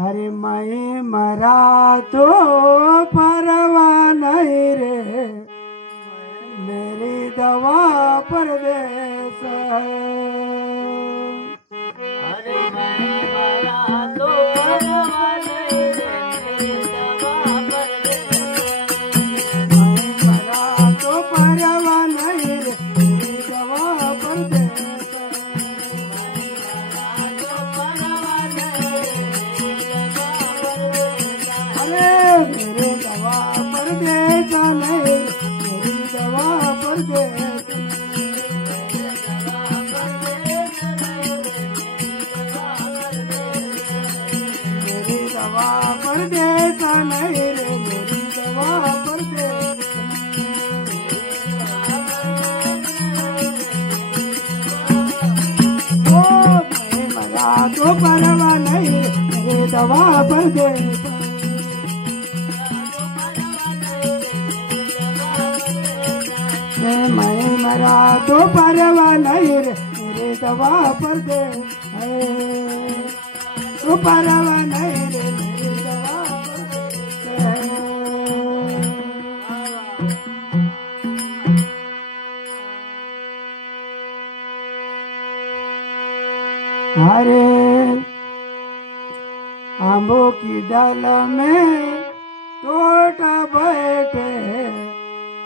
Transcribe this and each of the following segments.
अरे मैं मरा तो परवाह नहीं रे, मेरी दवा परदेस है। अरे मैं मरा तो परवाह नहीं रे, मेरी दवा परदेस है। मैं मरा तो परवाह नहीं रे, मेरी दवा परदेस है। मेरे दवा परदेस नहीं, मेरी दवा परदेस। मेरी दवा परदेस नहीं रे, मेरी दवा परदेस। ओ मैं मरा तो परवाह नहीं, मेरी दवा परदेस। मैं मरा तो परवाह नहीं रे, मेरे दवा परदेस है। तो परवाह नहीं रे, मेरी दवा परदेस है। अरे आंबों की डाल में तोता बैठे,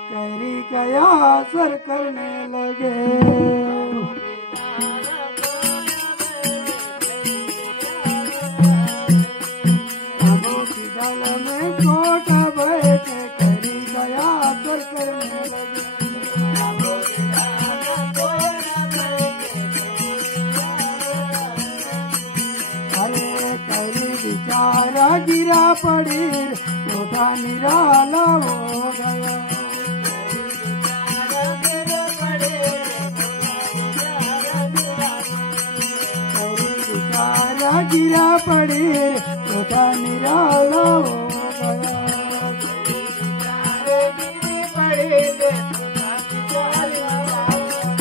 करी गया सर करने लगे। आंबों की डाल में तोता बैठे, करी गया सर करने लगे। अरे करी बेचारा गिरा पड़ी, तोता निराला हो गया। गिरा पड़ी, तोता निराला हो गया।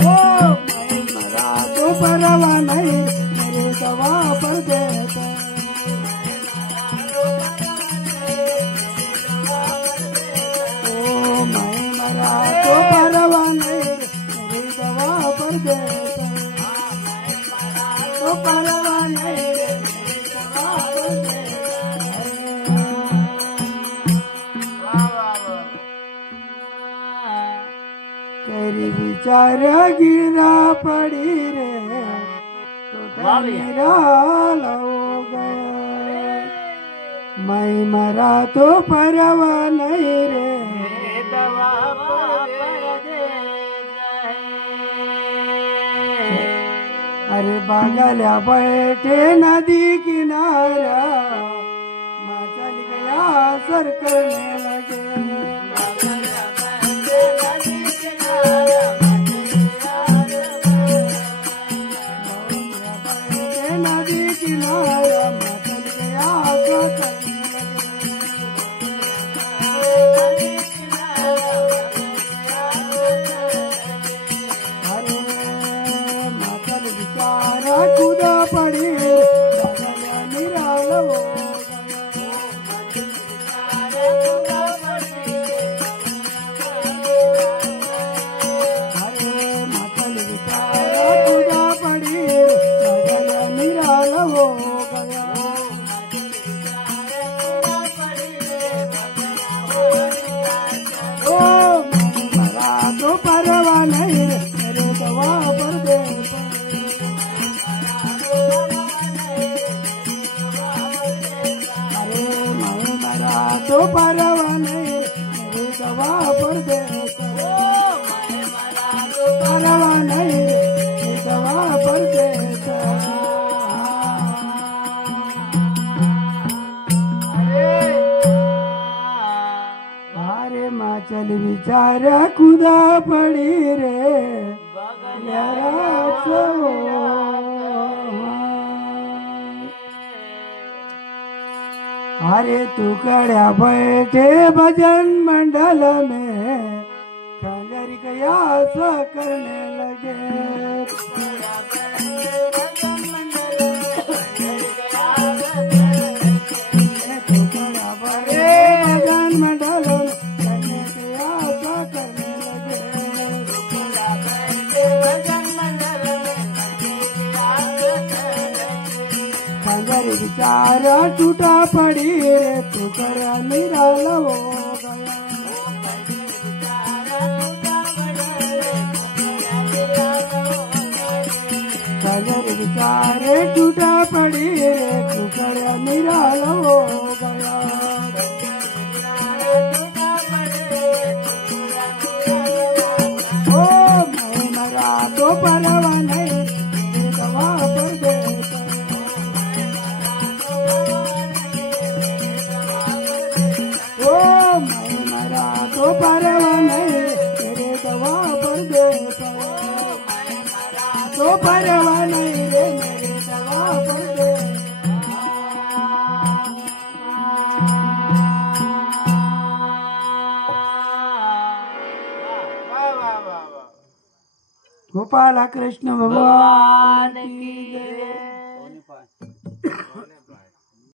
ओ मैं मरा तो परवाह नहीं, मेरे दवा परदेस है। ओ मैं मरा तो परवाह नहीं, मेरी दवा परदेस है। तो परवाह नहीं, तेरी बेचारा गिरा पड़ी रे, तो निराला हो गया। मैं मरा तो परवाह नहीं रे, दवा परदेस है। अरे बागल्या बैठे नदी किनारा, मैं चल गया सर करने लगे। नदी किनारा, मैं चल गया सर करने लगे। अरे मातल बेचारा कूदा पड़ी, बागल्या निराला हो परवाह नहीं, मेरे दवा परदेस। अरे मैं मरा तो परवाह नहीं, मेरी दवा परदेस। परवाह नहीं, मेरी दवा परदेस। अरे माँ चल बेचारा कूदा पड़ी रे, अरे तू कड़ा बैठे भजन मंडल में, खंजर गया सा करने लगे। विचारा टूटा पड़ी रे तू कर निराला हो गया कलर विचारे टूटा पड़ी रे तू कर निराला हो गया ओ मैं मरा तो परवा नहीं मेरे दवा पर दे ओ मैं मरा तो परवा नहीं तेरे दवा पर दे तो परवा नहीं रे मेरे दवा पर दे गोपाल कृष्ण भगवान की